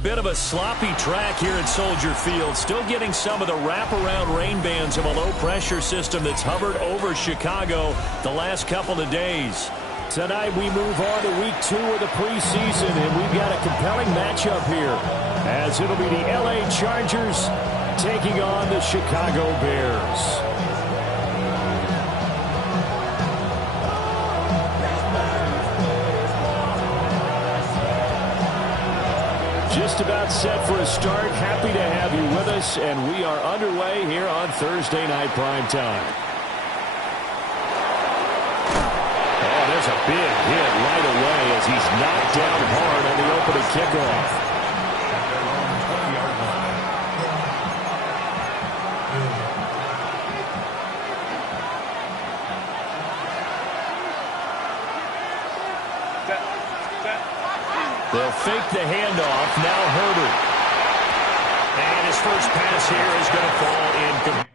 Bit of a sloppy track here at Soldier Field. Still getting some of the wraparound rain bands of a low-pressure system that's hovered over Chicago the last couple of days. Tonight we move on to week 2 of the preseason, and we've got a compelling matchup here, as it'll be the LA Chargers taking on the Chicago Bears. Just about set for a start. Happy to have you with us, and we are underway here on Thursday Night Primetime. Oh, there's a big hit right away as he's knocked down hard on the opening kickoff. They'll fake the handoff. Now Herbert. And his first pass here is going to fall incomplete.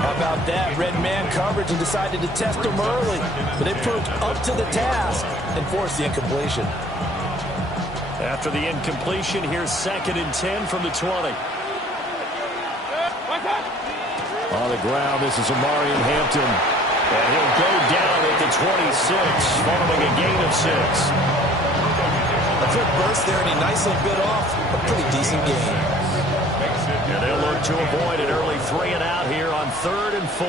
How about that? Red man coverage and decided to test him early. But they proved up to the task and forced the incompletion. After the incompletion, here's 2nd and 10 from the 20. On the ground, this is Amarian Hampton. And he'll go down at the 26, following a gain of 6. A quick burst there, and he nicely bit off a pretty decent gain. And they'll look to avoid an early 3 and out here on 3rd and 4.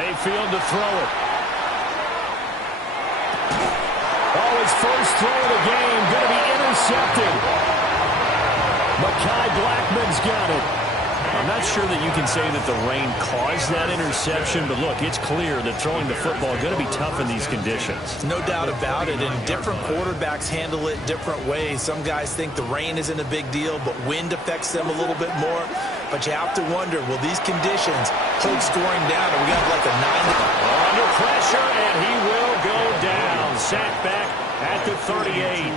Mayfield to throw it. Oh, his first throw of the game going to be intercepted. Mekhi Blackman's got it. I'm not sure that you can say that the rain caused that interception, but look, it's clear that throwing the football is going to be tough in these conditions. No doubt about it, and different quarterbacks handle it different ways. Some guys think the rain isn't a big deal, but wind affects them a little bit more. But you have to wonder, will these conditions hold scoring down? Are we going to have like a 9? Under pressure, and he will go down. Sacked back at the 38.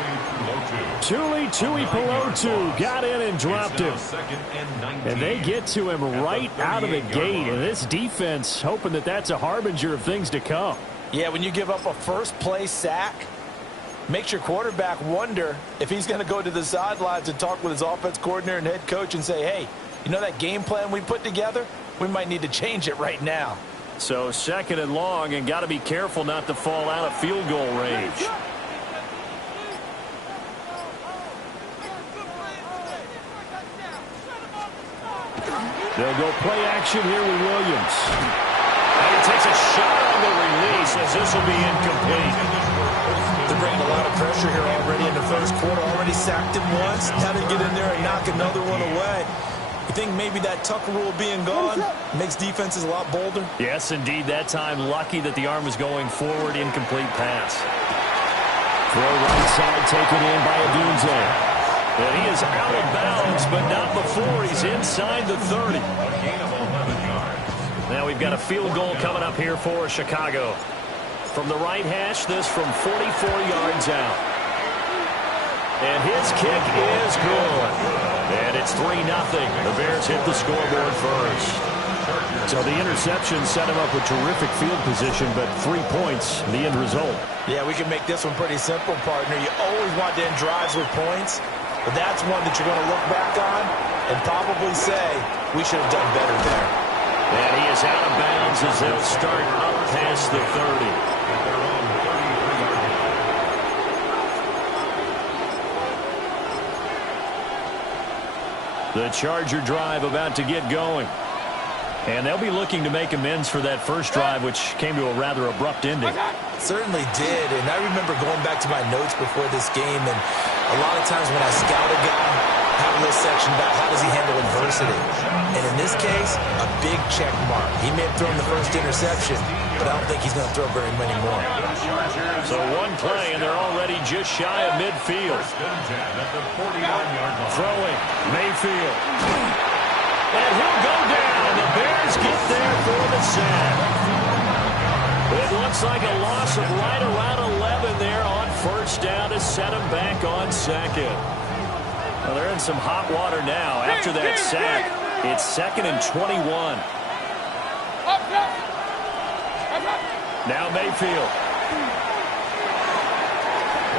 Tuli Pelotu got in and dropped him. And they get to him right out of the gate. And this defense hoping that that's a harbinger of things to come. Yeah, when you give up a first-place sack, makes your quarterback wonder if he's going to go to the sidelines and talk with his offense coordinator and head coach and say, hey, you know that game plan we put together? We might need to change it right now. So 2nd and long, and got to be careful not to fall out of field goal range. They'll go play action here with Williams. And he takes a shot on the release as this will be incomplete. They're bringing a lot of pressure here already in the first quarter. Already sacked him once. Had to get in there and knock another one away. You think maybe that Tucker rule being gone makes defenses a lot bolder? Yes, indeed. That time, lucky that the arm was going forward. Incomplete pass. Throw right side taken in by Adunze. And he is out of bounds, but not before he's inside the 30. Now we've got a field goal coming up here for Chicago. From the right hash, this from 44 yards out. And his kick is good. And it's 3-0. The Bears hit the scoreboard first. So the interception set him up with terrific field position, but 3 points, the end result. Yeah, we can make this one pretty simple, partner. You always want to end drives with points. But that's one that you're going to look back on and probably say, we should have done better there. And he is out of bounds as they'll start up past the 30. The Charger drive about to get going. And they'll be looking to make amends for that first drive, which came to a rather abrupt ending. Certainly did, and I remember going back to my notes before this game, and a lot of times when I scout a guy, I have a little section about how does he handle adversity. And in this case, a big check mark. He may have thrown the first interception, but I don't think he's going to throw very many more. So one play, and they're already just shy of midfield. Throwing, Mayfield. And he'll go down. The Bears get there for the sack. It looks like a loss of right around 11 there on first down to set him back on second. Well, there in some hot water now after that sack. It's 2nd and 21. Now Mayfield.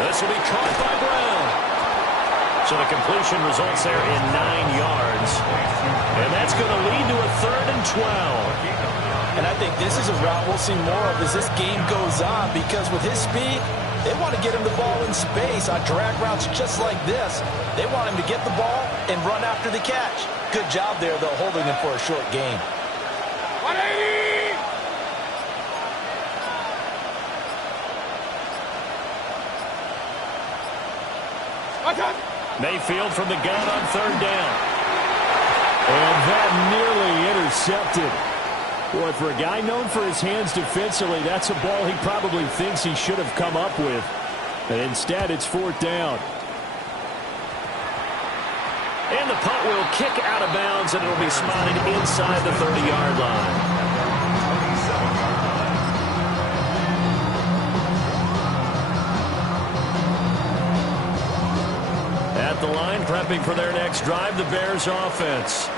This will be caught by Brown. So the completion results there in 9 yards. And that's going to lead to a 3rd and 12. And I think this is a route we'll see more of as this game goes on, because with his speed, they want to get him the ball in space on drag routes just like this. They want him to get the ball and run after the catch. Good job there, though, holding him for a short gain. 180! Mayfield from the gun on 3rd down. And that nearly intercepted. Boy, for a guy known for his hands defensively, that's a ball he probably thinks he should have come up with. And instead, it's 4th down. And the punt will kick out of bounds, and it'll be spotted inside the 30-yard line. At the line, prepping for their next drive, the Bears offense.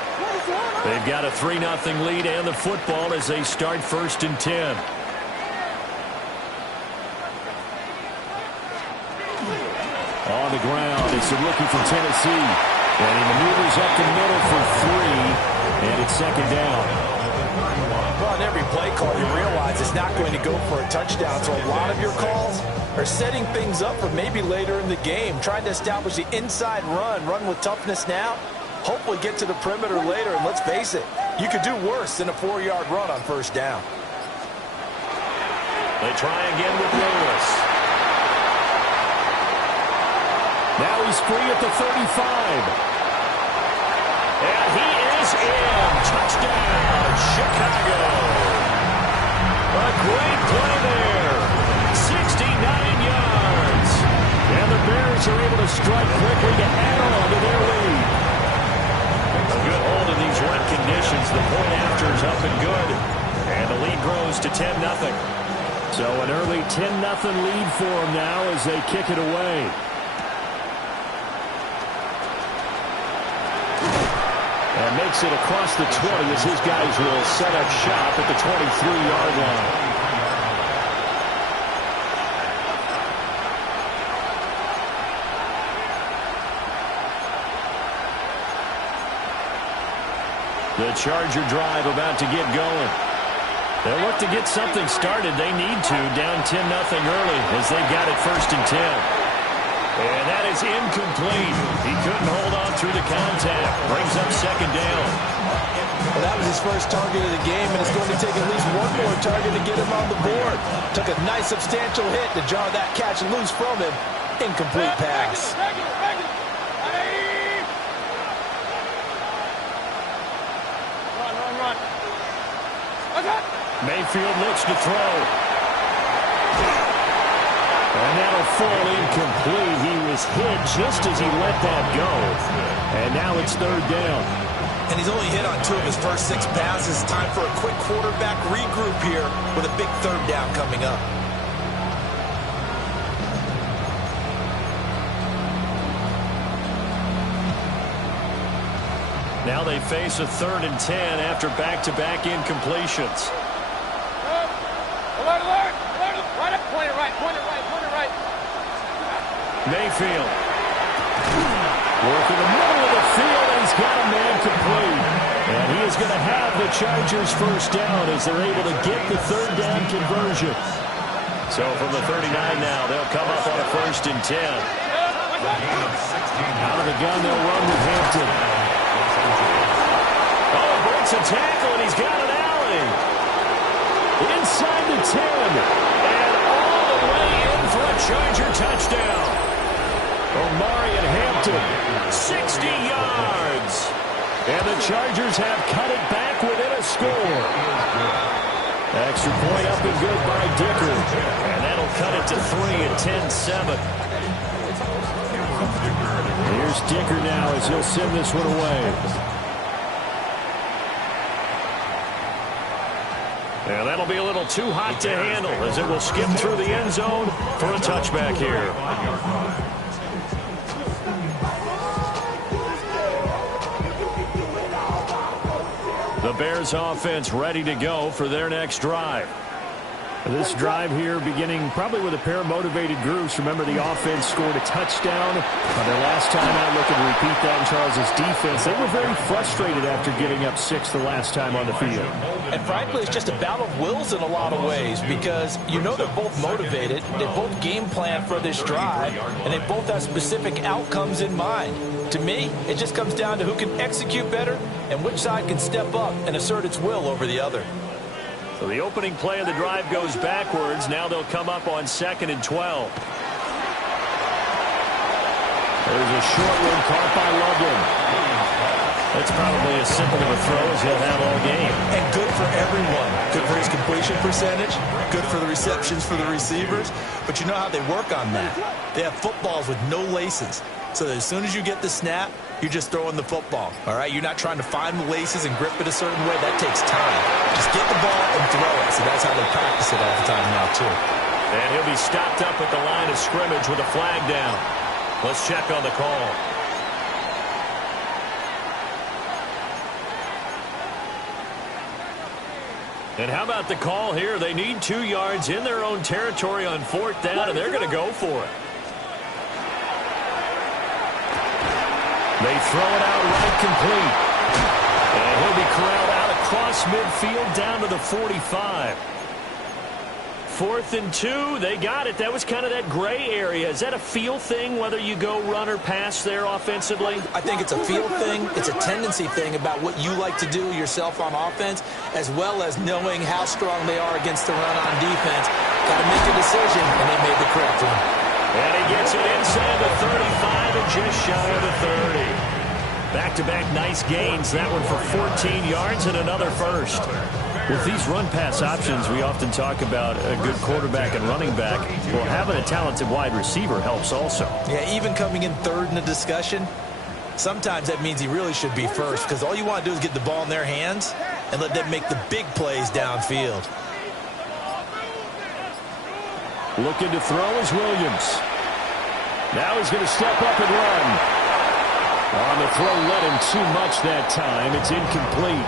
They've got a 3-0 lead and the football as they start 1st and 10. On the ground, it's the rookie from Tennessee. And he maneuvers up the middle for 3, and it's 2nd down. Well, on every play call, you realize it's not going to go for a touchdown. So a lot of your calls are setting things up for maybe later in the game, trying to establish the inside run with toughness now, hopefully get to the perimeter later. And let's face it, you could do worse than a 4-yard run on 1st down. They try again with Lewis. Now he's free at the 35. And he is in. Touchdown, Chicago. A great play there. 69 yards. And the Bears are able to strike quickly to add on to their lead. A good hold in these wet conditions. The point after is up and good. And the lead grows to 10-0. So an early 10-0 lead for them now as they kick it away. And makes it across the 20 as his guys will set up shop at the 23-yard line. The Charger drive about to get going. They'll look to get something started. They need to, down 10-0 early as they've got it 1st and 10. And that is incomplete. He couldn't hold on through the contact. Brings up 2nd down. Well, that was his first target of the game, and it's going to take at least one more target to get him on the board. Took a nice substantial hit to jar that catch loose from him. Incomplete pass. Mayfield looks to throw. And that'll fall incomplete. He was hit just as he let that go. And now it's 3rd down. And he's only hit on 2 of his first 6 passes. Time for a quick quarterback regroup here with a big 3rd down coming up. Now they face a 3rd and 10 after back-to-back incompletions. Alert! Point it right. Mayfield. Working the middle of the field, and he's got a man complete. And he is going to have the Chargers 1st down as they're able to get the 3rd down conversion. So from the 39 now, they'll come up on a 1st and 10. Out of the gun, they'll run with Hampton. Oh, breaks a tackle, and he's got an alley. Inside the 10. And all the way in for a Charger touchdown. Omari and Hampton, 60 yards. And the Chargers have cut it back within a score. Extra point up and good by Dicker. And that'll cut it to 3 at 10-7. Here's Dicker now as he'll send this one away. And that'll be a little too hot to handle as it will skip through the end zone for a touchback here. The Bears offense ready to go for their next drive. This drive here beginning probably with a pair of motivated groups. Remember, the offense scored a touchdown. Their last time out, looking to repeat that in Charles' defense. They were very frustrated after giving up 6 the last time on the field. And frankly, it's just a battle of wills in a lot of ways because you know they're both motivated. They both game plan for this drive, and they both have specific outcomes in mind. To me, it just comes down to who can execute better and which side can step up and assert its will over the other. So the opening play of the drive goes backwards. Now they'll come up on 2nd and 12. There's a short one caught by Loveland. That's probably as simple of a throw as he'll have all game. And good for everyone. Good for his completion percentage. Good for the receptions for the receivers. But you know how they work on that. They have footballs with no laces. So that as soon as you get the snap, you're just throwing the football. All right? You're not trying to find the laces and grip it a certain way. That takes time. Just get the ball and throw it. So that's how they practice it all the time now, too. And he'll be stopped up at the line of scrimmage with a flag down. Let's check on the call. And how about the call here? They need 2 yards in their own territory on 4th down, and they're going to go for it. They throw it out right complete. And he'll be corralled out across midfield down to the 45. 4th and 2. They got it. That was kind of that gray area. Is that a feel thing, whether you go run or pass there offensively? I think it's a feel thing. It's a tendency thing about what you like to do yourself on offense, as well as knowing how strong they are against the run on defense. Got to make a decision, and they made the correct one. And he gets it inside the 35 and just shy of the 30. Back-to-back nice gains. That one for 14 yards and another first. With these run-pass options, we often talk about a good quarterback and running back. Well, having a talented wide receiver helps also. Yeah, even coming in 3rd in the discussion, sometimes that means he really should be first because all you want to do is get the ball in their hands and let them make the big plays downfield. Looking to throw is Williams. Now he's going to step up and run. On the throw, let him too much that time. It's incomplete.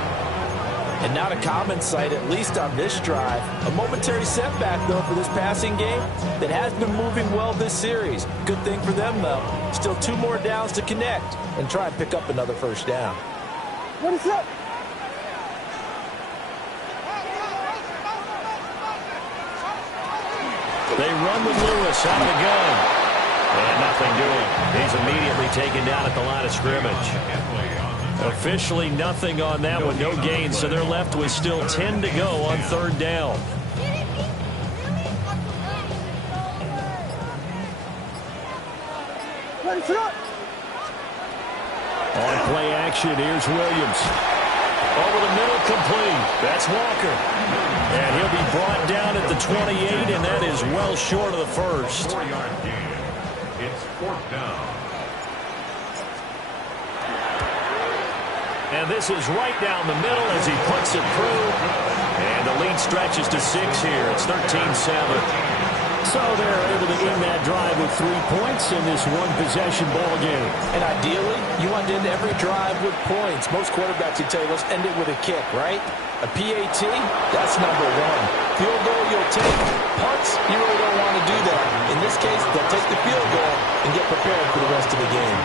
And not a common sight, at least on this drive. A momentary setback, though, for this passing game that has been moving well this series. Good thing for them, though. Still 2 more downs to connect and try and pick up another first down. What is up? They run with Lewis out of the gun. And nothing doing. He's immediately taken down at the line of scrimmage. Officially nothing on that one. No gain. So they're left with still 10 to go on 3rd down. On play action, here's Williams. Over the middle, complete. That's Walker. And he'll be brought down at the 28, and that is well short of the first. 4-yard gain. It's 4th down. And this is right down the middle as he puts it through. And the lead stretches to 6 here. It's 13-7. So they're able to end that drive with 3 points in this one-possession ball game. And ideally, you want to end every drive with points. Most quarterbacks would tell you, let's end it with a kick, right? A PAT, that's number 1. Field goal, you'll take. Punts, you really don't want to do that. In this case, they'll take the field goal and get prepared for the rest of the game.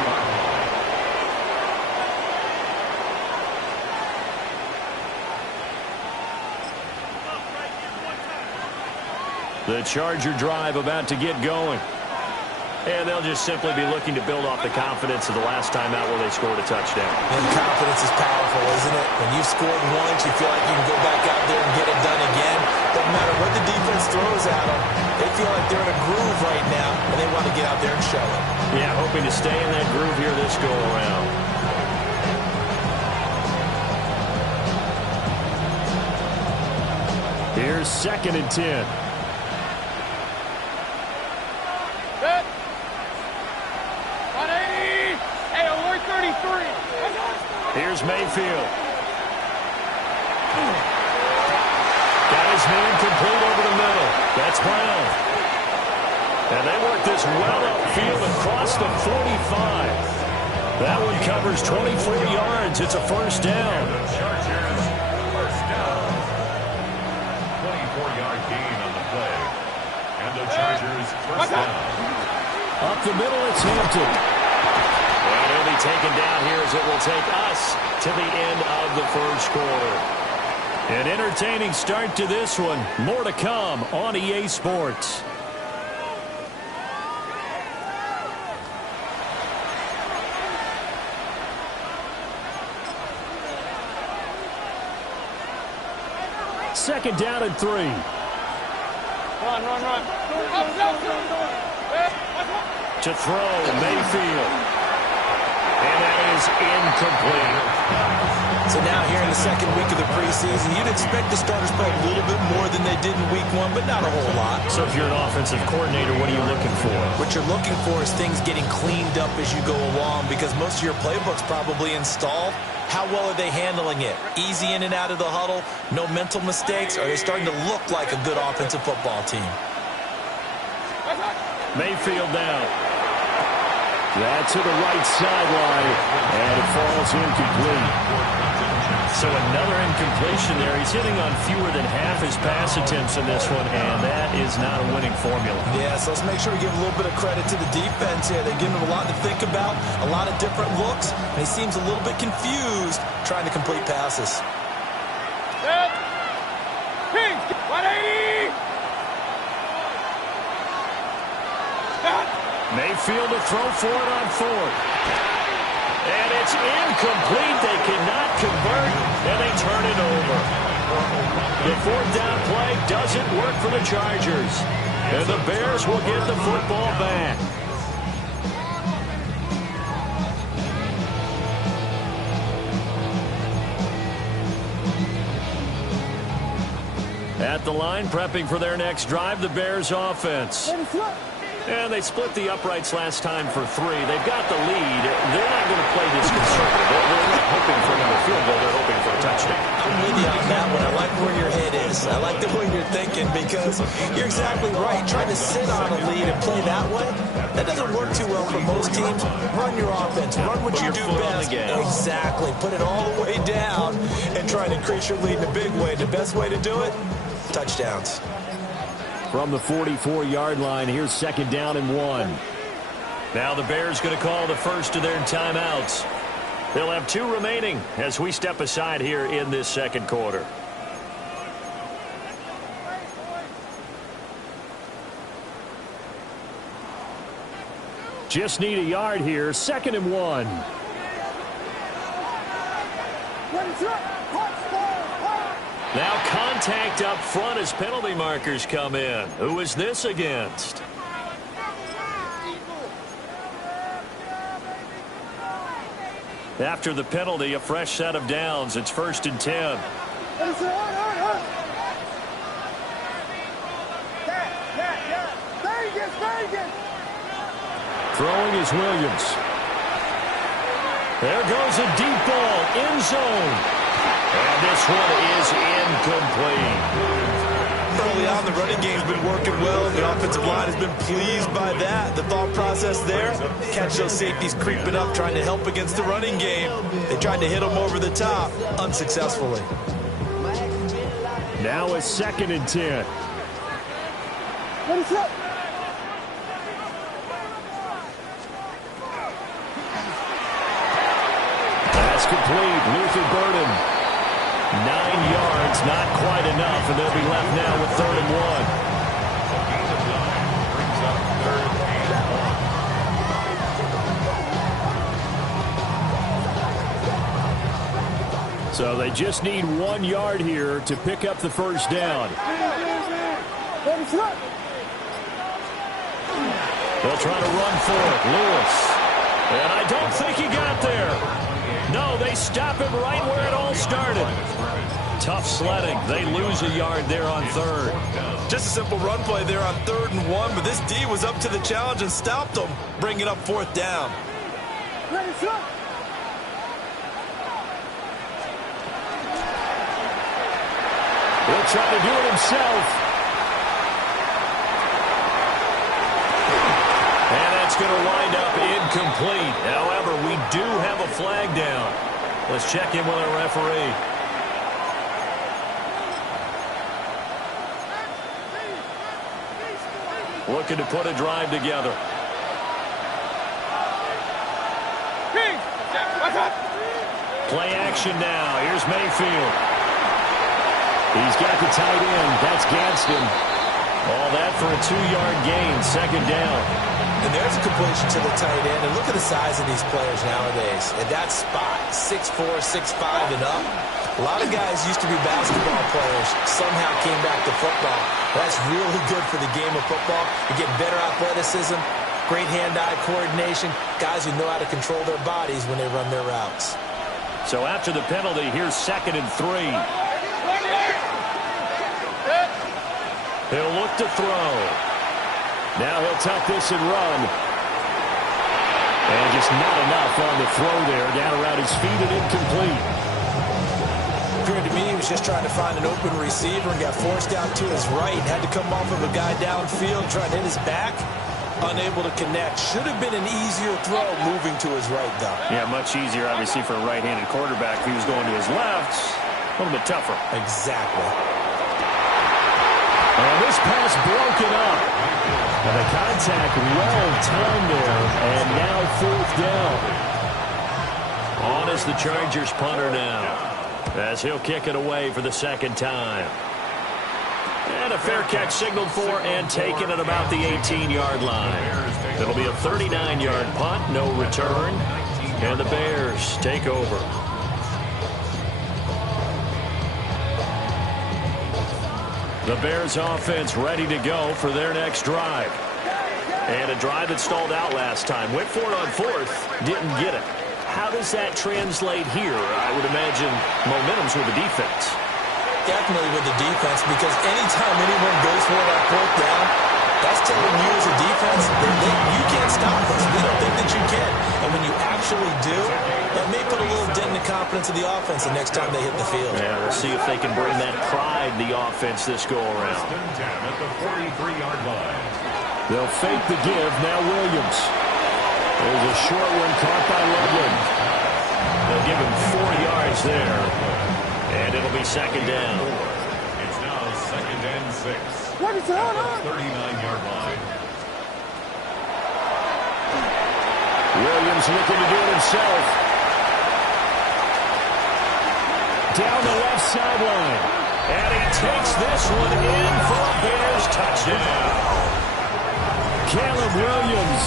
The Charger drive about to get going. And they'll just simply be looking to build off the confidence of the last time out where they scored a touchdown. And confidence is powerful, isn't it? When you've scored once, you feel like you can go back out there and get it done again. Doesn't matter what the defense throws at them. They feel like they're in a groove right now, and they want to get out there and show it. Yeah, hoping to stay in that groove here this go-around. Here's 2nd and 10. Set. 180. Hey, alert 33. Here's Mayfield. Got his man complete over the middle. That's Brown. And they work this well upfield across the 45. That one covers 24 yards. It's a first down. the Chargers first down. Up the middle, it's Hampton. And he'll be taken down here as it will take us to the end of the first quarter. An entertaining start to this one. More to come on EA Sports. Second down and 3. Run. To throw, Mayfield. And that is incomplete. So now here in the second week of the preseason, you'd expect the starters to play a little bit more than they did in week 1, but not a whole lot. So if you're an offensive coordinator, what are you looking for? What you're looking for is things getting cleaned up as you go along, because most of your playbook's probably installed. How well are they handling it? Easy in and out of the huddle, no mental mistakes? Are they starting to look like a good offensive football team? Mayfield down. That's to the right sideline, and it falls incomplete. So another incompletion there. He's hitting on fewer than half his pass attempts in this one, and that is not a winning formula. Yeah, so let's make sure we give a little bit of credit to the defense here. They're giving him a lot to think about, a lot of different looks, and he seems a little bit confused trying to complete passes. Set. Pink. 180. Mayfield to throw for it on 4th. And it's incomplete. They cannot convert, and they turn it over. The 4th down play doesn't work for the Chargers. And the Bears will get the football back. At the line, prepping for their next drive, the Bears offense. And they split the uprights last time for 3. They've got the lead. They're not going to play this conservative. They're not hoping for another field goal. They're hoping for a touchdown. I'm with you on that one. I like where your head is. I like the way you're thinking, because you're exactly right. Trying to sit on a lead and play that way, that doesn't work too well for most teams. Run your offense. Run what you do best. Exactly. Put it all the way down and try to increase your lead in a big way. The best way to do it, touchdowns. From the 44-yard line, here's second down and 1. Now the Bears going to call the first of their timeouts. They'll have 2 remaining as we step aside here in this second quarter. Just need a yard here. Second and 1. Now contact up front as penalty markers come in. Who is this against? After the penalty, a fresh set of downs. It's 1st and 10. Throwing is Williams. There goes a deep ball, end zone. And this one is incomplete. Early on, the running game's been working well. The offensive line has been pleased by that. The thought process there, catch those safeties creeping up, trying to help against the running game. They tried to hit them over the top, unsuccessfully. Now it's 2nd and 10. That's complete. Luther Burden. 9 yards, not quite enough, and they'll be left now with 3rd and 1. So they just need 1 yard here to pick up the first down. They'll try to run for it. Lewis. And I don't think he got there. No, they stop him right where it all started. Tough sledding. They lose a yard there on 3rd. Just a simple run play there on 3rd and 1, but this D was up to the challenge and stopped them, bringing up 4th down. He'll try to do it himself. And that's going to wind up incomplete. However, we do have a flag down. Let's check in with our referee. looking to put a drive together. Play action now. Here's Mayfield. He's got the tight end. That's Gadsden. All that for a 2-yard gain, second down. And there's a completion to the tight end. And look at the size of these players nowadays. At that spot, 6'4", 6'5", and up. A lot of guys used to be basketball players, somehow came back to football. That's really good for the game of football. You get better athleticism, great hand-eye coordination, guys who know how to control their bodies when they run their routes. So after the penalty, here's 2nd and 3. He'll look to throw. Now he'll tuck this and run. And just not enough on the throw there. Down around his feet and incomplete. Appeared to me he was just trying to find an open receiver and got forced out to his right. Had to come off of a guy downfield, trying to hit his back. Unable to connect. Should have been an easier throw moving to his right, though. Yeah, much easier, obviously, for a right-handed quarterback. If he was going to his left, a little bit tougher. Exactly. And this pass broken up. And the contact well-timed there. And now 4th down. On is the Chargers punter now, as he'll kick it away for the 2nd time. And a fair catch signaled for and taken at about the 18-yard line. It'll be a 39-yard punt, no return. And the Bears take over. The Bears offense ready to go for their next drive. And a drive that stalled out last time. Went for it on 4th, didn't get it. How does that translate here? I would imagine momentum's with the defense. Definitely with the defense, because anytime anyone goes for it on 4th down, that's telling you as a defense that you can't stop us. We don't think that you can. And when you actually do, that may put a little dent in the confidence of the offense the next time they hit the field. Yeah, we'll see if they can bring that pride to the offense this go-around. At the 43-yard line. They'll fake the give. Now Williams. There's a short one caught by Loveland. They'll give him 4 yards there. And it'll be 2nd down. It's now 2nd and 6. What is going on? 39-yard line. Williams looking to do it himself. Down the left sideline. And he takes this one in for a Bears touchdown. Caleb Williams,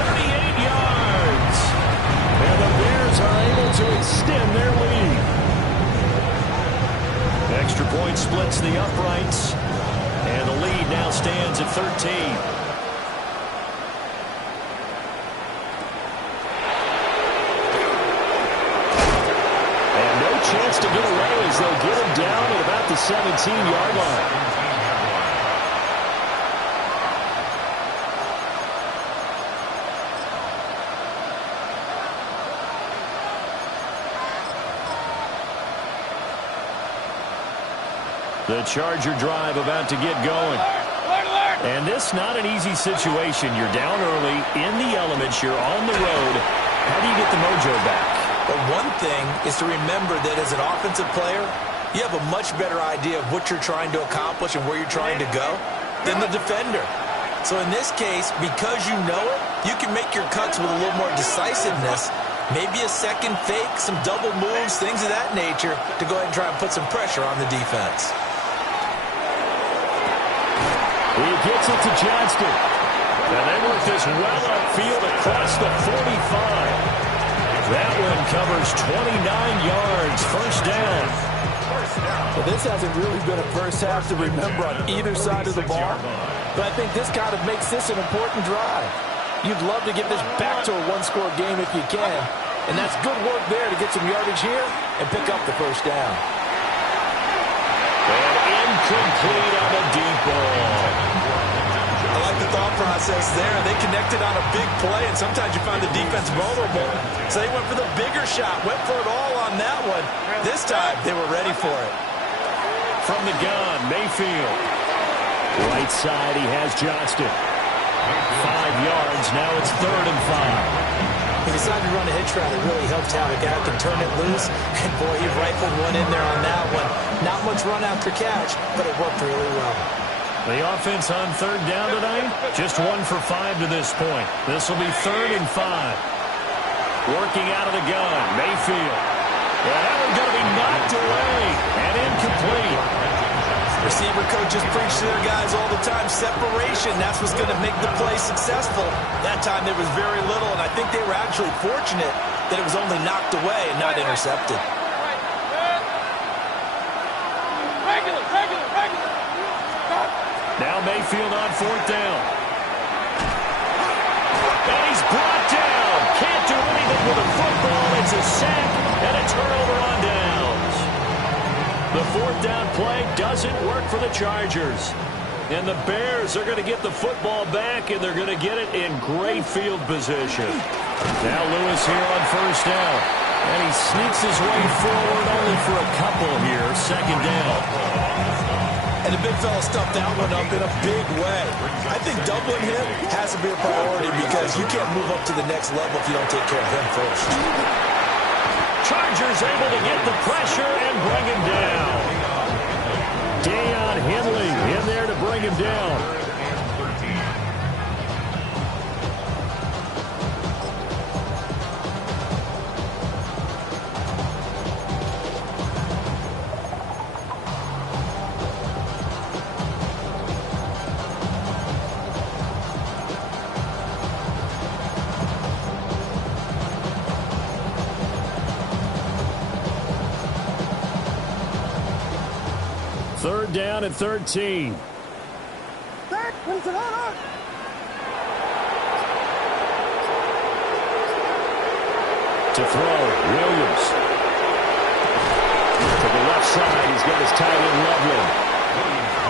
38 yards. And the Bears are able to extend their lead. Extra point splits the uprights. And the lead now stands at 13. And no chance to get away as they'll get him down at about the 17-yard line. The Charger drive about to get going. And this not an easy situation. You're down early, in the elements, you're on the road. How do you get the mojo back? But one thing is to remember that as an offensive player, you have a much better idea of what you're trying to accomplish and where you're trying to go than the defender. So in this case, because you know it, you can make your cuts with a little more decisiveness. Maybe a second fake, some double moves, things of that nature to go ahead and try and put some pressure on the defense. He gets it to Johnston. And they work this well upfield across the 45. That one covers 29 yards. First down. Well, this hasn't really been a first half to remember on either side of the ball. But I think this kind of makes this an important drive. You'd love to get this back to a one-score game if you can. And that's good work there to get some yardage here and pick up the first down. And incomplete on a deep ball. I like the thought process there. They connected on a big play, and sometimes you find the defense vulnerable. So they went for the bigger shot, went for it all on that one. This time, they were ready for it. From the gun, Mayfield. Right side, he has Johnston. 5 yards, now it's 3rd and 5. He decided to run a hitch route. It really helped how a guy can turn it loose. And, boy, he rifled one in there on that one. Not much run after catch, but it worked really well. The offense on third down tonight, just 1 for 5 to this point. This will be 3rd and 5. Working out of the gun, Mayfield. Yeah, that one's going to be knocked away and incomplete. Receiver coaches preach to their guys all the time. Separation, that's what's going to make the play successful. That time there was very little, and I think they were actually fortunate that it was only knocked away and not intercepted. Now Mayfield on 4th down. And he's brought down. Can't do anything with a football. It's a sack and a turnover on downs. The 4th down play doesn't work for the Chargers. And the Bears are going to get the football back, and they're going to get it in great field position. Now Lewis here on 1st down. And he sneaks his way forward only for a couple here. 2nd down. And the big fella stuffed that one up in a big way. I think doubling him has to be a priority because you can't move up to the next level if you don't take care of him first. Chargers able to get the pressure and bring him down. Deion Henley in there to bring him down. Third down and 13. To throw, Williams. To the left side, he's got his tight end, Loveland.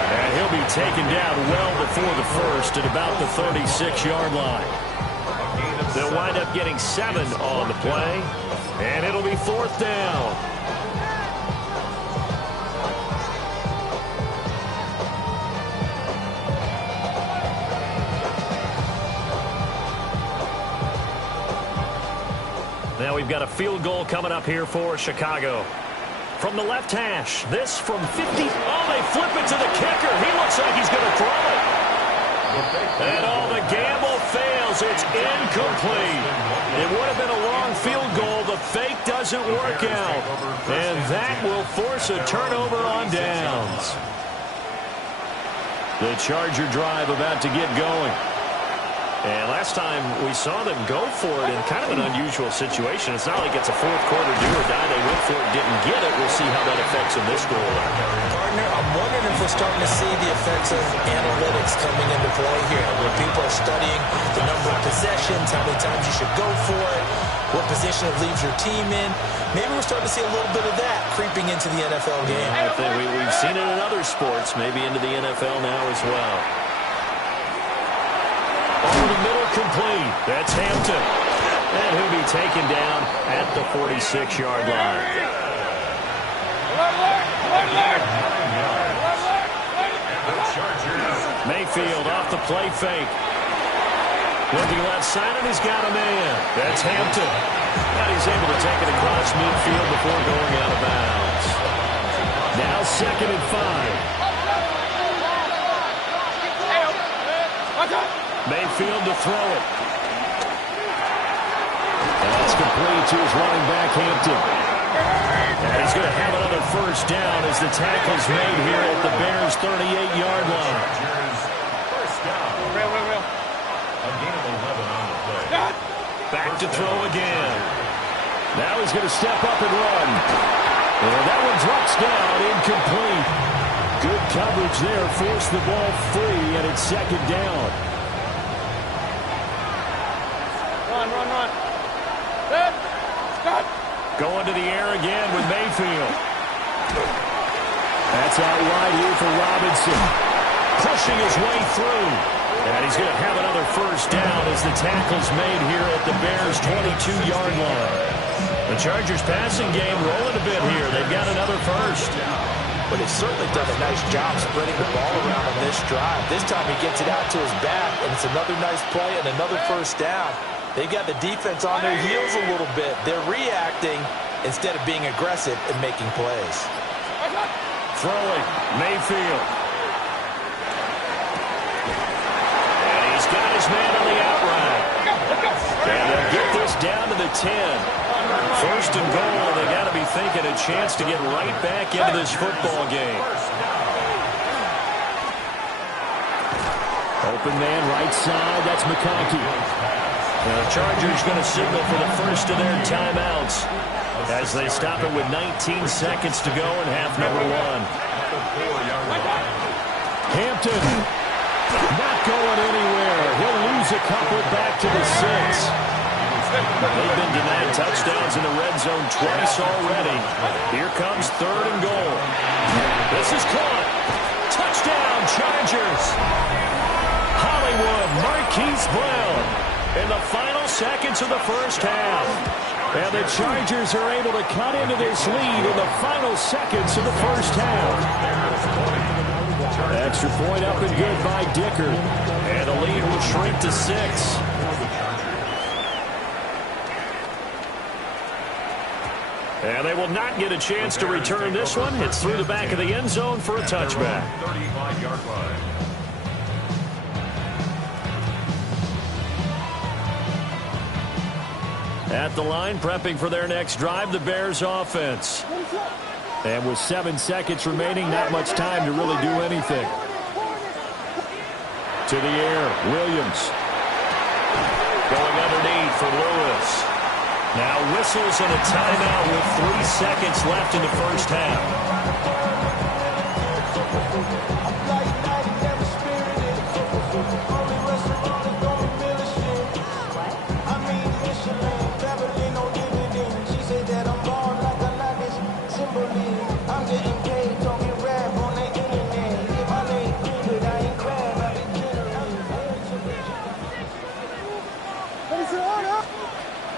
And he'll be taken down well before the first at about the 36-yard line. They'll wind up getting 7 on the play, and it'll be 4th down. Now we've got a field goal coming up here for Chicago. From the left hash, this from 50. Oh, they flip it to the kicker. He looks like he's going to throw it. And the gamble fails. It's incomplete. It would have been a long field goal. The fake doesn't work out. And that will force a turnover on downs. The Charger drive about to get going. And last time we saw them go for it in kind of an unusual situation. It's not like it's a fourth quarter do or die. They went for it, didn't get it. We'll see how that affects them this go around. Partner, I'm wondering if we're starting to see the effects of analytics coming into play here, where people are studying the number of possessions, how many times you should go for it, what position it leaves your team in. Maybe we're starting to see a little bit of that creeping into the NFL game. I think we've seen it in other sports, maybe into the NFL now as well. Over the middle, complete. That's Hampton. And he'll be taken down at the 46-yard line. Mayfield off the play fake. Looking left side, and he's got a man. That's Hampton. And he's able to take it across midfield before going out of bounds. Now 2nd and 5. Mayfield to throw it. And that's complete to his running back, Hampton. And he's going to have another first down as the tackle's made here at the Bears' 38-yard line. Back to throw again. Now he's going to step up and run. And that one drops down, incomplete. Good coverage there, forced the ball free, and it's 2nd down. Run. Set. Stop. Going to the air again with Mayfield. That's out wide here for Robinson. Pushing his way through. And he's going to have another first down as the tackle's made here at the Bears' 22-yard line. The Chargers passing game rolling a bit here. They've got another first. But they've certainly done a nice job spreading the ball around on this drive. This time he gets it out to his back, and it's another nice play and another first down. They've got the defense on their heels a little bit. They're reacting instead of being aggressive and making plays. Throwing, Mayfield. down to the 10. First and goal, they got to be thinking a chance to get right back into this football game. Open man right side, that's McConkey. The Chargers going to signal for the first of their timeouts as they stop it with 19 seconds to go in half number 1. Hampton not going anywhere. He'll lose a couple back to the 6. They've been denied touchdowns in the red zone twice already. Here comes third and goal. This is caught. Touchdown, Chargers. Hollywood, Marquise Brown in the final seconds of the first half. And the Chargers are able to cut into this lead in the final seconds of the first half. Extra point up and good by Dicker. And the lead will shrink to 6. And they will not get a chance to return this one. It's through the back of the end zone for a touchback. 35-yard line. At the line, prepping for their next drive, the Bears offense. And with 7 seconds remaining, not much time to really do anything. To the air, Williams. Going underneath for Lewis. Now whistles and a timeout with 3 seconds left in the first half.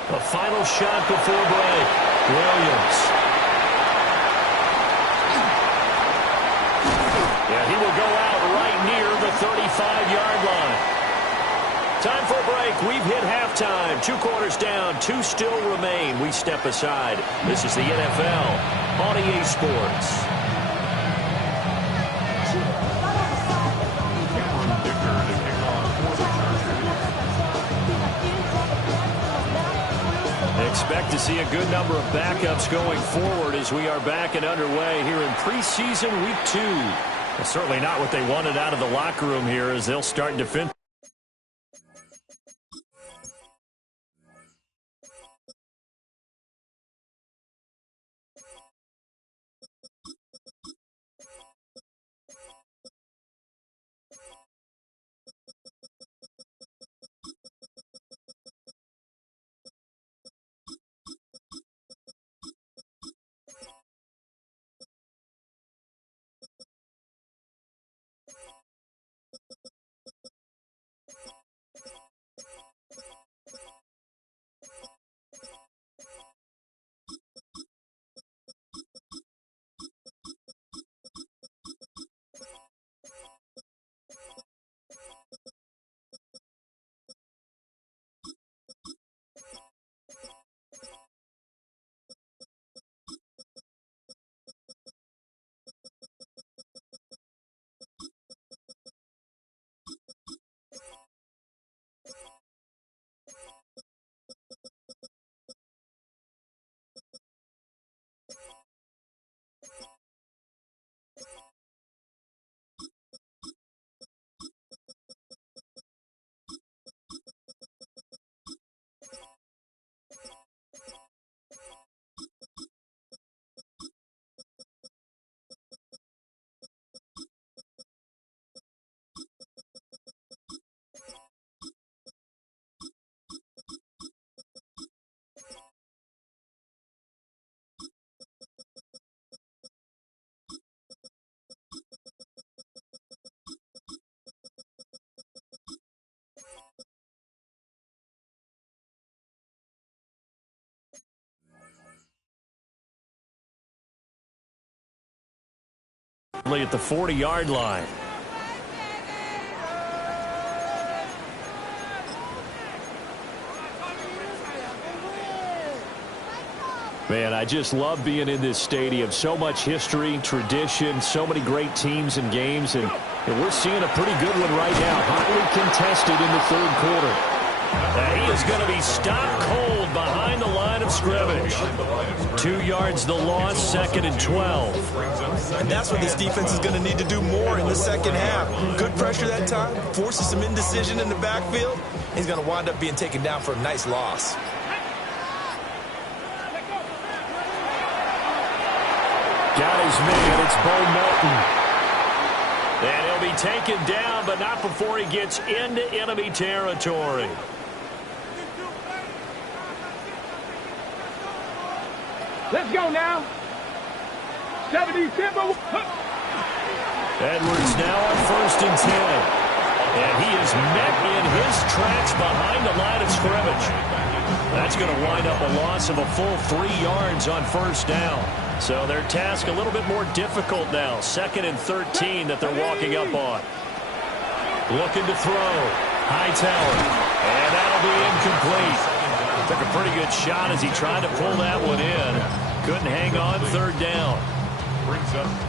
A final shot before break. Williams. Yeah, he will go out right near the 35-yard line. Time for a break. We've hit halftime. 2 quarters down. 2 still remain. We step aside. This is the NFL on EA Sports. Expect to see a good number of backups going forward as we are back and underway here in preseason week 2. Well, certainly not what they wanted out of the locker room here as they'll start defense. At the 40-yard line. Man, I just love being in this stadium. So much history, tradition, so many great teams and games, and we're seeing a pretty good one right now. Hotly contested in the third quarter. He is going to be stopped cold by of scrimmage. 2 yards the loss, 2nd and 12. And that's what this defense is going to need to do more in the second half. Good pressure that time, forces some indecision in the backfield. He's going to wind up being taken down for a nice loss. Got his man, it's Bo Melton. And he'll be taken down, but not before he gets into enemy territory. Let's go now. 70 Timber. Edwards now on 1st and 10. And he is met in his tracks behind the line of scrimmage. That's going to wind up a loss of a full 3 yards on 1st down. So their task a little bit more difficult now. 2nd and 13 that they're walking up on. Looking to throw. Hightower. And that'll be incomplete. Took a pretty good shot as he tried to pull that one in. Couldn't hang on 3rd down.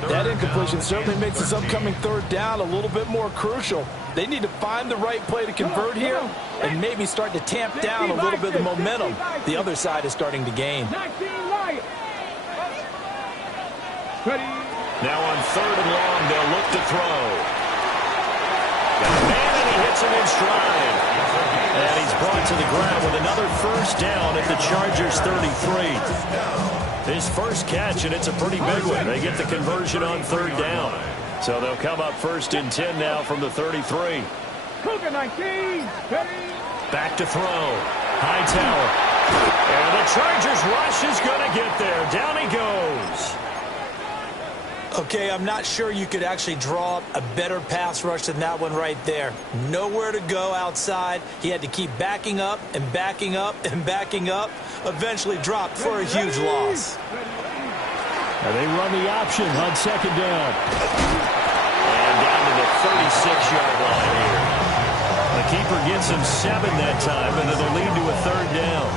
That incompletion certainly makes this upcoming 3rd down a little bit more crucial. They need to find the right play to convert here and maybe start to tamp down a little bit of the momentum the other side is starting to gain. Now on 3rd and long, they'll look to throw. Got a man, and he hits him in stride. And he's brought to the ground with another 1st down at the Chargers' 33. His first catch, and it's a pretty big one. They get the conversion on 3rd down. So they'll come up 1st and 10 now from the 33. Cougar 19. Back to throw. Hightower. And the Chargers rush is going to get there. Down he goes. Okay, I'm not sure you could actually draw up a better pass rush than that one right there. Nowhere to go outside. He had to keep backing up and backing up and backing up. Eventually dropped for a huge loss. And they run the option on 2nd down. And down to the 36-yard line here. The keeper gets him 7 that time, and it'll lead to a 3rd down.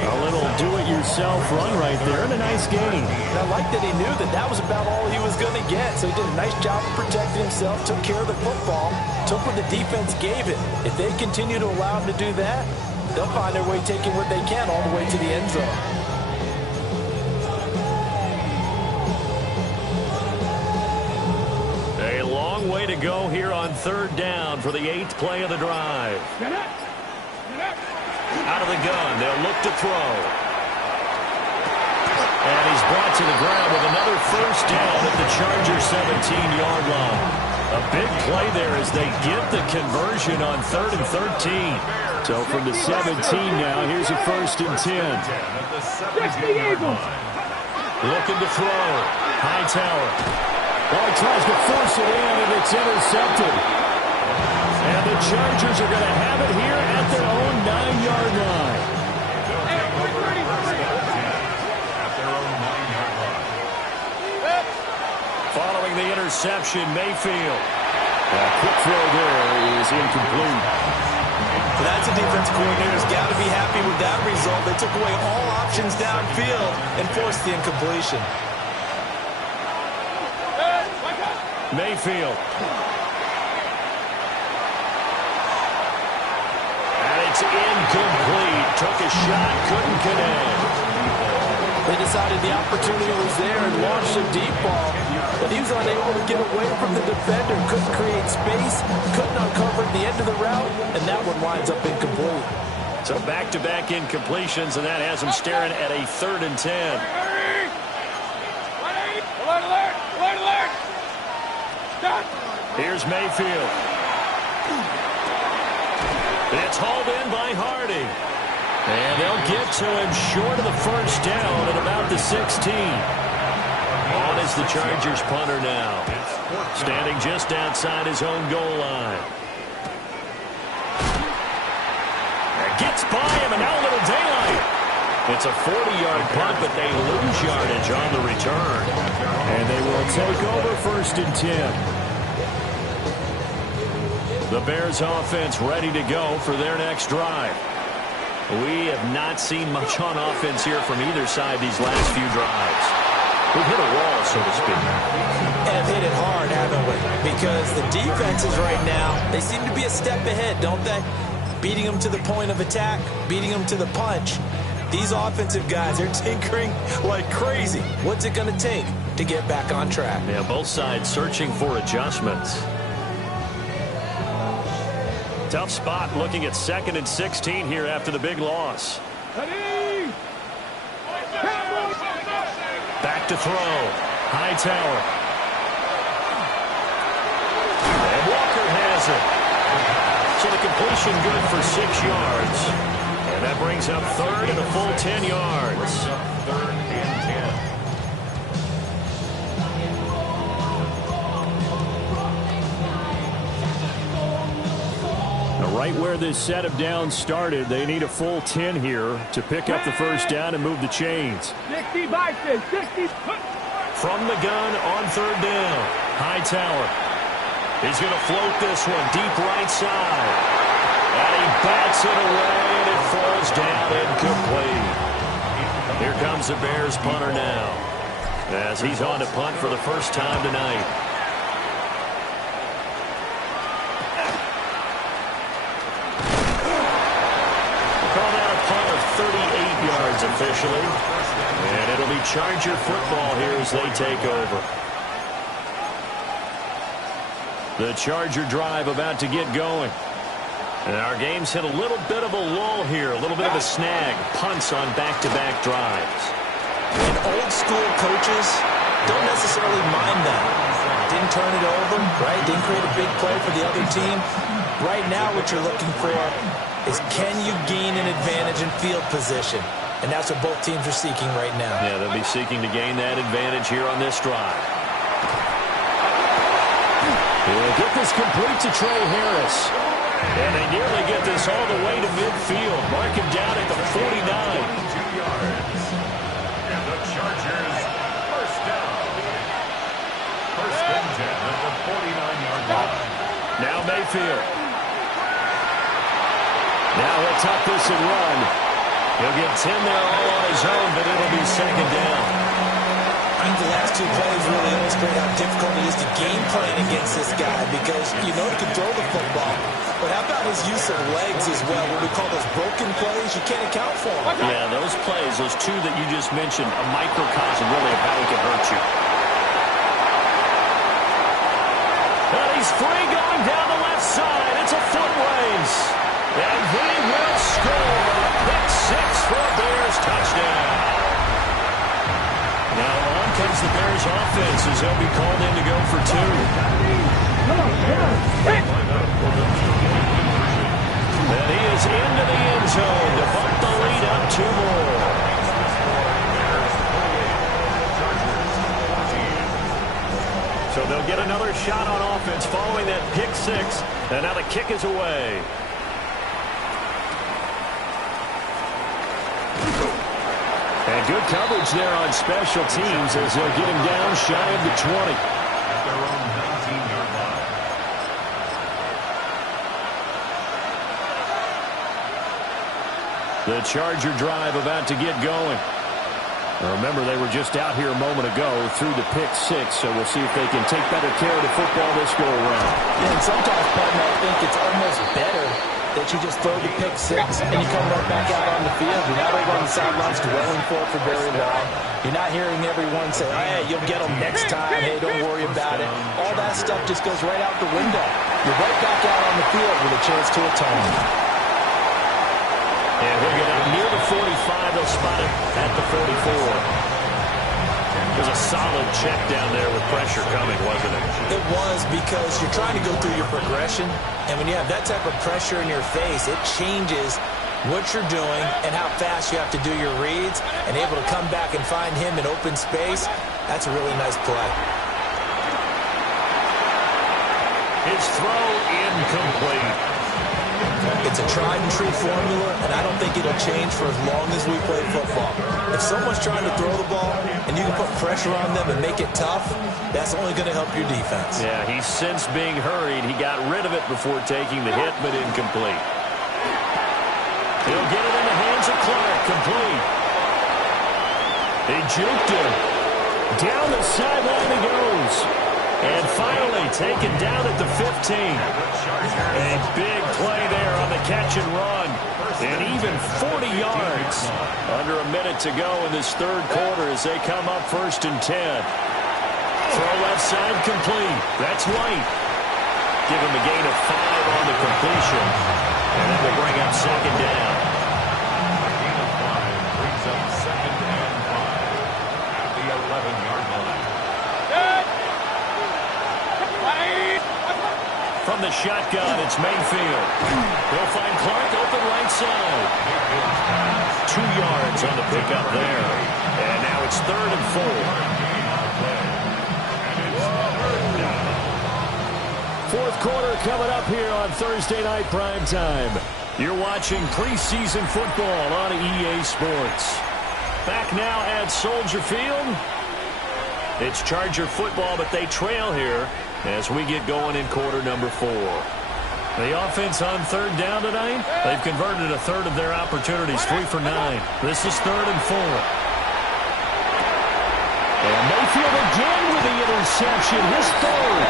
A little do-it-yourself run right there, and a nice gain. I like that he knew that that was about all he was going to get, so he did a nice job of protecting himself, took care of the football, took what the defense gave him. If they continue to allow him to do that, they'll find their way taking what they can all the way to the end zone. A long way to go here on 3rd down for the 8th play of the drive. Out of the gun, they'll look to throw. And he's brought to the ground with another 1st down at the Chargers' 17-yard line. A big play there as they get the conversion on 3rd and 13. So from the 17 now, here's a 1st and 10. Looking to throw. Hightower. Well, he tries to force it in, and it's intercepted. And the Chargers are going to have it here at their own 9-yard line. Following the interception, Mayfield. Quick throw there is incomplete. So that's a defense coordinator's got to be happy with that result. They took away all options downfield and forced the incompletion. Mayfield. And it's incomplete. Took a shot, couldn't connect. They decided the opportunity was there and launched a deep ball, but he was unable to get away from the defender, couldn't create space, couldn't uncover the end of the route, and that one winds up incomplete. So back-to-back incompletions, and that has him staring at a 3rd and 10. Alert, alert, alert, alert. Stop. Here's Mayfield. It's hauled in by Harding. And they'll get to him short of the 1st down at about the 16. On is the Chargers punter now. Standing just outside his own goal line. Gets by him, and now a little daylight. It's a 40-yard punt, but they lose yardage on the return. And they will take over 1st and 10. The Bears offense ready to go for their next drive. We have not seen much on offense here from either side these last few drives. We've hit a wall, so to speak. And hit it hard, haven't we? Because the defenses right now, they seem to be a step ahead, don't they? Beating them to the point of attack, beating them to the punch. These offensive guys, they're tinkering like crazy. What's it going to take to get back on track? Yeah, both sides searching for adjustments. Tough spot looking at 2nd and 16 here after the big loss. Back to throw. Hightower. And Walker has it. So the completion good for 6 yards. And that brings up 3rd and a full 10 yards. 3rd and 10. Right where this set of downs started, they need a full 10 here to pick up the first down and move the chains. 60 Bison, 60. From the gun on 3rd down. Hightower. He's going to float this one deep right side. And he bats it away, and it falls down incomplete. Here comes the Bears punter now, as he's on to punt for the first time tonight. Called out a punt of 38 yards officially. And it'll be Charger football here as they take over. The Charger drive about to get going. And our game's hit a little bit of a lull here, a little bit of a snag. Punts on back-to-back drives. And old school coaches don't necessarily mind that. Didn't turn it over, right? Didn't create a big play for the other team. Right now what you're looking for is, can you gain an advantage in field position? And that's what both teams are seeking right now. Yeah, they'll be seeking to gain that advantage here on this drive. He'll get this complete to Trey Harris. And they nearly get this all the way to midfield. Mark him down at the 49. 2 yards. And the Chargers first down. 1st and 10 at the 49-yard line. Now Mayfield. Now he'll tuck this and run. He'll get 10 there all on his own, but it'll be 2nd down. I think the last 2 plays really illustrate how difficult it is to game plan against this guy, because you know he can throw the football, but how about his use of legs as well? What we call those broken plays, you can't account for them. Yeah, those plays, those 2 that you just mentioned, a microcosm really of how he can hurt you. And he's free going down the left side. It's a foot race. And he will score. Pick 6 for a Bears touchdown. Now on comes the Bears offense as he'll be called in to go for 2. And he is into the end zone to bump the lead up 2 more. So they'll get another shot on offense following that pick 6. And now the kick is away. And good coverage there on special teams as they'll get him down shy of the 20. At their own 19-yard line. The Charger drive about to get going. Remember, they were just out here a moment ago through the pick 6, so we'll see if they can take better care of the football this go around. Yeah, and sometimes, partner, I think it's almost better that you just throw the pick 6 and you come right back out on the field. You're not over on the sidelines dwelling for it for very long. You're not hearing everyone say, hey, you'll get them next time. Hey, don't worry about it. All that stuff just goes right out the window. You're right back out on the field with a chance to atone. And he'll get out near the 45. They'll spot it at the 44. It was a solid check down there with pressure coming, wasn't it? It was, because you're trying to go through your progression, and when you have that type of pressure in your face, it changes what you're doing and how fast you have to do your reads, and able to come back and find him in open space. That's a really nice play. His throw incomplete. It's a tried-and-true formula, and I don't think it'll change for as long as we play football. If someone's trying to throw the ball and you can put pressure on them and make it tough, that's only going to help your defense. Yeah, he's since being hurried. He got rid of it before taking the hit, but incomplete. He'll get it in the hands of Clark, complete. He juked him. Down the sideline he goes. And finally taken down at the 15. A big play there on the catch and run. And even 40 yards. Under a minute to go in this third quarter as they come up 1st and 10. Throw left side complete. That's White. Give him a gain of 5 on the completion. And that will bring up 2nd down. A gain of 5 brings up 2nd and 5 at the 11-yard line. From the shotgun, it's Mayfield. He'll find Clark open right side. 2 yards on the pickup there. And now it's 3rd and 4. Fourth quarter coming up here on Thursday Night Primetime. You're watching preseason football on EA Sports. Back now at Soldier Field. It's Charger football, but they trail here as we get going in quarter number 4. The offense on 3rd down tonight, they've converted a third of their opportunities, 3 for 9. This is 3rd and 4. And Mayfield again with the interception, his 3rd.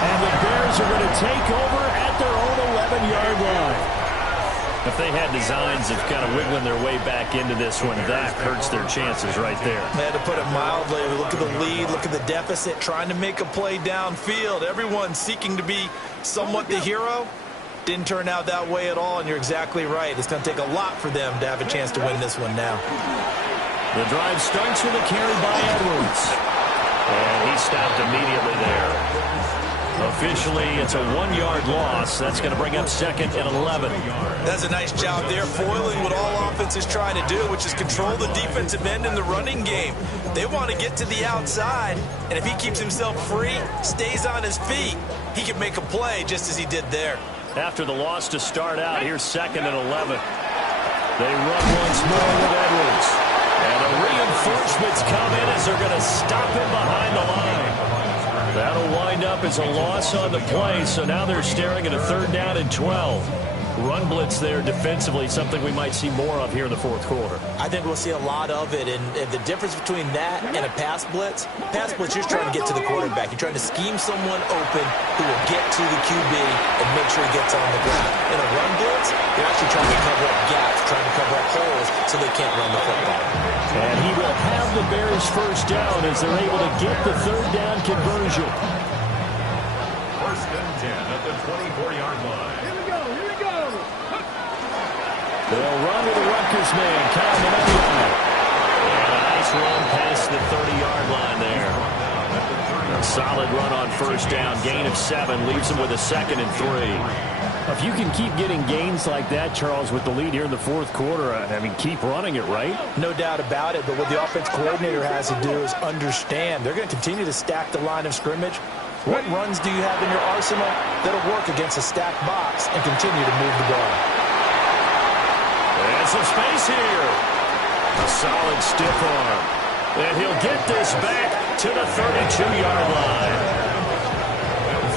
And the Bears are going to take over at their own 11-yard line. If they had designs of kind of wiggling their way back into this one, that hurts their chances right there. They had to put it mildly. Look at the lead, look at the deficit, trying to make a play downfield. Everyone seeking to be somewhat the hero. Didn't turn out that way at all, and you're exactly right. It's going to take a lot for them to have a chance to win this one now. The drive starts with a carry by Edwards. And he stopped immediately there. Officially, it's a 1-yard loss. That's going to bring up 2nd and 11. That's a nice job there, foiling what all offenses try to do, which is control the defensive end in the running game. They want to get to the outside, and if he keeps himself free, stays on his feet, he can make a play just as he did there. After the loss to start out, here's 2nd and 11. They run once more with Edwards. And the reinforcements come in as they're going to stop him behind the line. That'll wind up as a loss on the play, so now they're staring at a 3rd down and 12. Run blitz there defensively, something we might see more of here in the fourth quarter. I think we'll see a lot of it, and the difference between that and a pass blitz, you're trying to get to the quarterback. You're trying to scheme someone open who will get to the QB and make sure he gets on the ground. In a run blitz, you're actually trying to cover up gaps, trying to cover up holes so they can't run the football. And he will have the Bears 1st down as they're able to get the 3rd down conversion. 1st and 10 at the 24-yard line. They'll run to the Rutgers man, Kyle Manelli. And a nice run past the 30-yard line there. A solid run on 1st down. Gain of 7 leaves them with a 2nd and 3. If you can keep getting gains like that, Charles, with the lead here in the fourth quarter, I mean, keep running it, right? No doubt about it, but what the offense coordinator has to do is understand they're going to continue to stack the line of scrimmage. What runs do you have in your arsenal that'll work against a stacked box and continue to move the ball? And some space here. A solid stiff arm. And he'll get this back to the 32-yard line.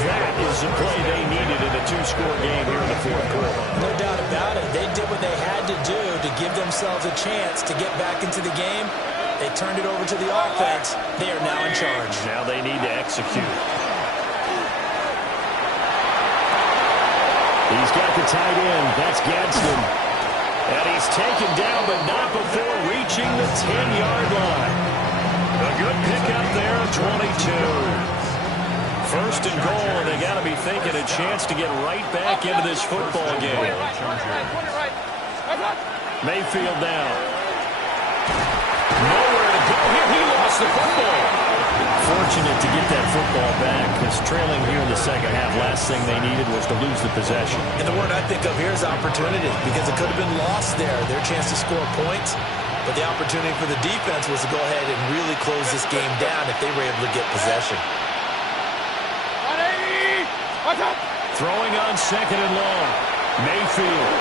That is the play they needed in a 2-score game here in the fourth quarter. No doubt about it. They did what they had to do to give themselves a chance to get back into the game. They turned it over to the offense. They are now in charge. Now they need to execute. He's got the tight end. That's Gadsden. And he's taken down, but not before reaching the 10-yard line. A good pickup there at 22. 1st and goal, and they got to be thinking a chance to get right back into this football game. Mayfield down. Nowhere to go here. He lost the football. Fortunate to get that football back, because trailing here in the second half, last thing they needed was to lose the possession. And the word I think of here is opportunity, because it could have been lost there, their chance to score points. But the opportunity for the defense was to go ahead and really close this game down if they were able to get possession. Throwing on 2nd and long. Mayfield.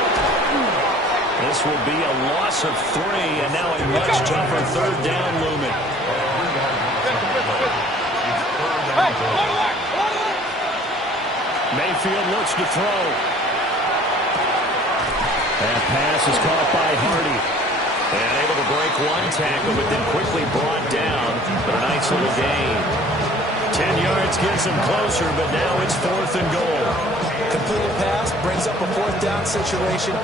This will be a loss of 3, and now a much tougher 3rd down looming. Mayfield looks to throw. That pass is caught by Hardy. And able to break one tackle, but then quickly brought down. But a nice little gain. 10 yards gets them closer, but now it's 4th and goal. Completed pass brings up a 4th down situation.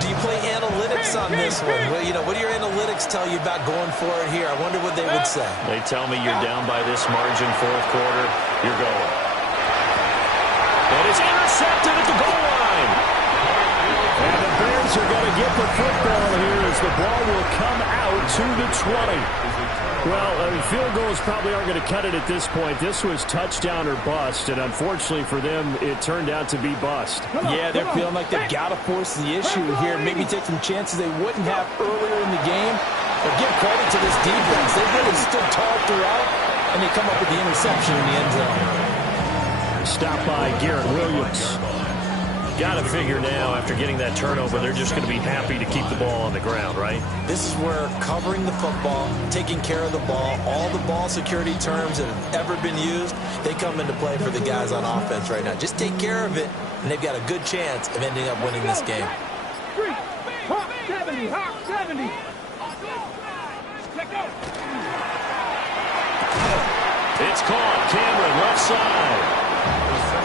Do you play analytics on this one? Well, what do your analytics tell you about going for it here? I wonder what they would say. They tell me you're down by this margin, 4th quarter, you're going. And it's intercepted at the goal line. And the Bears are going to get the football here as the ball will come out to the 20. Well, field goals probably aren't going to cut it at this point. This was touchdown or bust, and unfortunately for them, it turned out to be bust. Yeah, they're feeling like they've got to force the issue here. Maybe take some chances they wouldn't have earlier in the game. But give credit to this defense. They've really stood tall throughout, and they come up with the interception in the end zone. Stop by Garrett Williams. Got to figure now, after getting that turnover, they're just going to be happy to keep the ball on the ground, right? This is where covering the football, taking care of the ball, all the ball security terms that have ever been used, they come into play for the guys on offense right now. Just take care of it, and they've got a good chance of ending up winning this game. 70, 70. It's caught. Cameron, left side.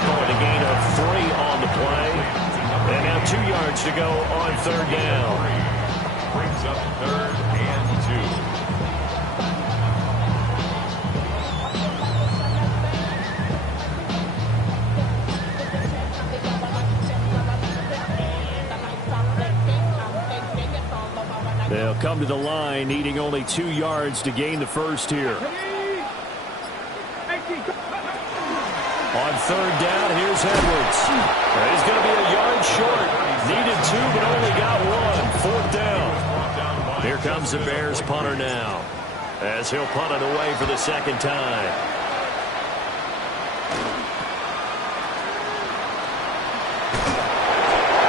Calling a gain of 3 on the play. And now 2 yards to go on 3rd down. Brings up 3rd and 2. They'll come to the line, needing only 2 yards to gain the first here. On 3rd down, here's Edwards. He's going to be a yard short. Needed 2, but only got 1. 4th down. Here comes the Bears punter now, as he'll punt it away for the 2nd time.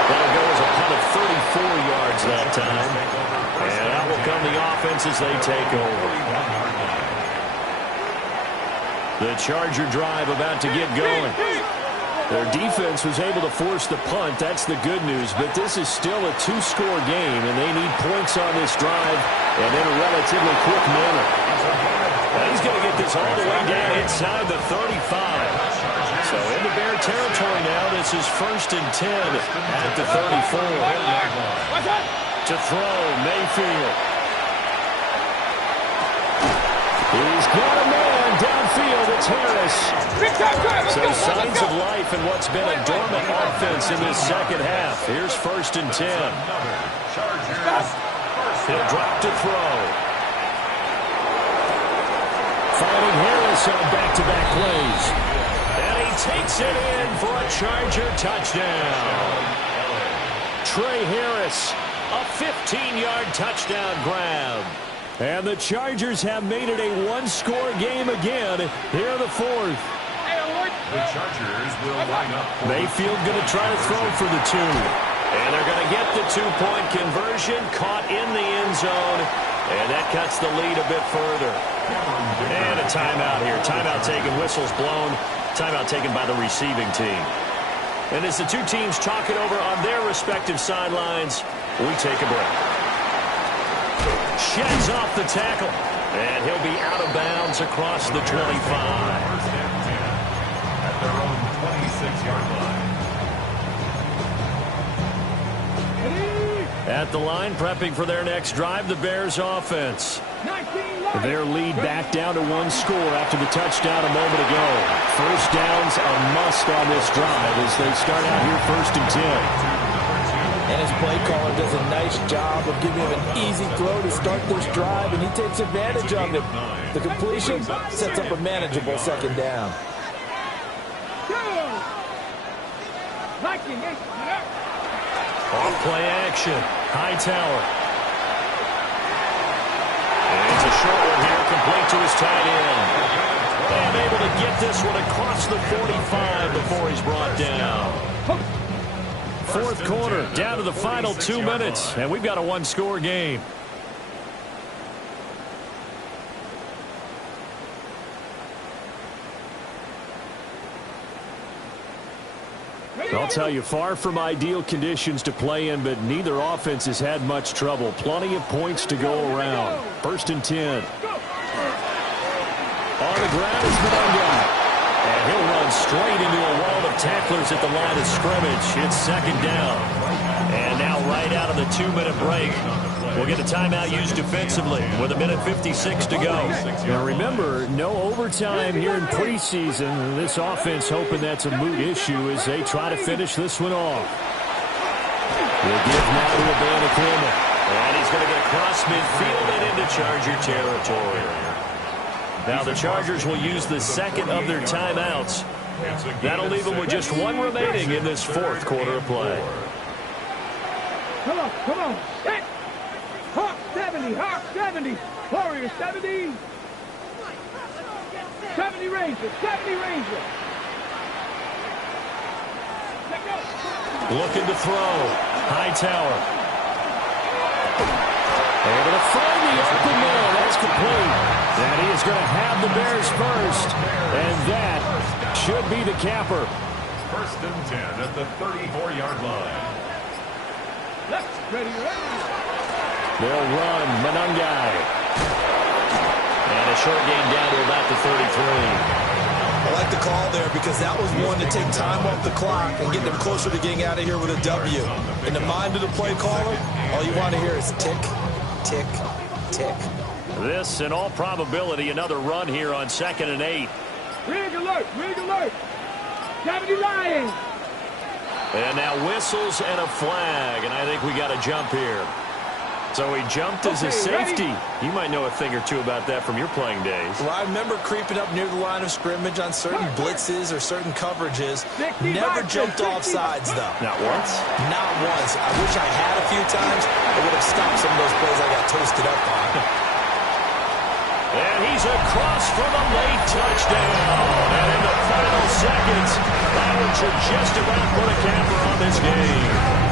That'll go as a punt of 34 yards that time. And out will come the offense as they take over. The Charger drive about to get going. Their defense was able to force the punt. That's the good news. But this is still a 2-score game, and they need points on this drive and in a relatively quick manner. Now he's going to get this all the way down inside the 35. So into Bear territory now. This is 1st and 10 at the 34. To throw, Mayfield. He's got a man downfield. It's Harris. So signs of life in what's been a dormant offense in this 2nd half. Here's 1st and 10. He'll drop to throw. Finding Harris on back-to-back plays. And he takes it in for a Charger touchdown. Trey Harris, a 15-yard touchdown grab. And the Chargers have made it a 1-score game again here in the 4th. The Chargers will line up. Mayfield going to try to throw for the 2. And they're going to get the 2-point conversion, caught in the end zone. And that cuts the lead a bit further. And a timeout here. Timeout taken, whistles blown. Timeout taken by the receiving team. And as the 2 teams talk it over on their respective sidelines, we take a break. Sheds off the tackle. And he'll be out of bounds across the 25. At their own 26-yard line. At the line, prepping for their next drive, the Bears offense. Their lead back down to 1 score after the touchdown a moment ago. First down's a must on this drive as they start out here 1st and 10. And his play caller does a nice job of giving him an easy throw to start this drive, and he takes advantage of it. The completion sets up a manageable 2nd down. Off play action. Hightower. And it's a short one here, complete to his tight end. And able to get this one across the 45 before he's brought down. 4th quarter, down to the final 2 minutes, and we've got a 1-score game. I'll tell you, far from ideal conditions to play in, but neither offense has had much trouble. Plenty of points to go around. 1st and 10. On the ground is Mononga. And he'll run straight into a wall of tacklers at the line of scrimmage. It's second down. And now right out of the 2-minute break, we'll get a timeout used defensively with 1:56 to go. Now remember, no overtime here in preseason. This offense hoping that's a moot issue as they try to finish this one off. We'll give now to Abanikuma. And he's going to get across midfield and into Charger territory. Now the Chargers will use the second of their timeouts. That'll leave them with just one remaining in this fourth quarter of play. Come on, come on. Hit. Hawk 70, Hawk 70. Warrior 70. 70 Ranger, 70 Ranger. Looking to throw. Hightower. Able to find the open man. That's complete. And he is going to have the Bears first. And that should be the capper. 1st and 10 at the 34-yard line. Left, ready, ready. They'll run. Manungai. And a short gain down to about the 33. I like the call there because that was one to take time off the clock and get them closer to getting out of here with a W. In the mind of the play caller, all you want to hear is tick, tick, tick. This, in all probability, another run here on 2nd and 8. Rig alert, rig alert. 70 Lions. And now whistles and a flag, and I think we got a jump here. So he jumped as a safety. Ready? You might know a thing or two about that from your playing days. Well, I remember creeping up near the line of scrimmage on certain blitzes or certain coverages. Never jumped off sides, though. Not once? Not once. I wish I had a few times. I would have stopped some of those plays I got toasted up on. And he's across for the late touchdown. And in the final seconds, Pirates should just about put a capper on this game.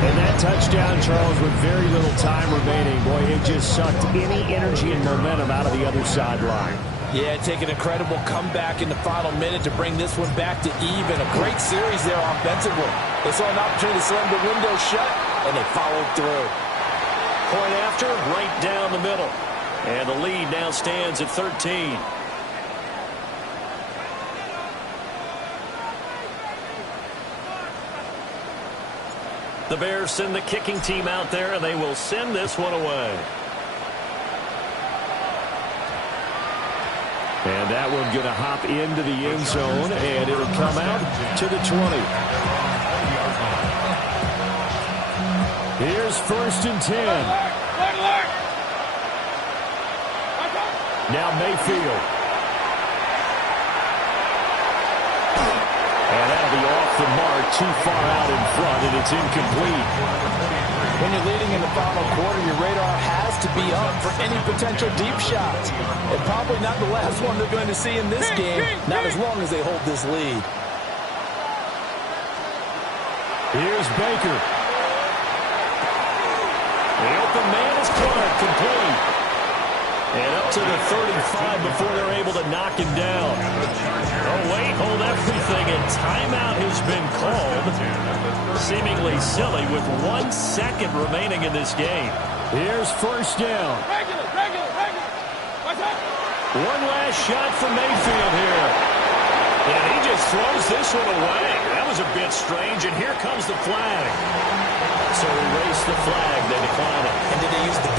And that touchdown, Charles, with very little time remaining. Boy, it just sucked any energy and momentum out of the other sideline. Yeah, take an incredible comeback in the final minute to bring this one back to even. A great series there offensively. They saw an opportunity to slam the window shut, and they followed through. Point after, right down the middle. And the lead now stands at 13. The Bears send the kicking team out there, and they will send this one away. And that one going to hop into the end zone, and it'll come out to the 20. Here's 1st and 10. Now Mayfield. And that'll be off the mark, too far out in front, and it's incomplete. When you're leading in the final quarter, your radar has to be up for any potential deep shots. And probably not the last one they're going to see in this game, not as long as they hold this lead. Here's Baker. The open man is Clark, complete. And up to the 35 before they're able to knock him down. Oh, wait, hold everything, and timeout has been called. Seemingly silly with 1 second remaining in this game. Here's 1st down. Regular. What's up? One last shot for Mayfield here. And he just throws this one away. That was a bit strange, and here comes the flag. So erase the flag, they decline it. And did they use the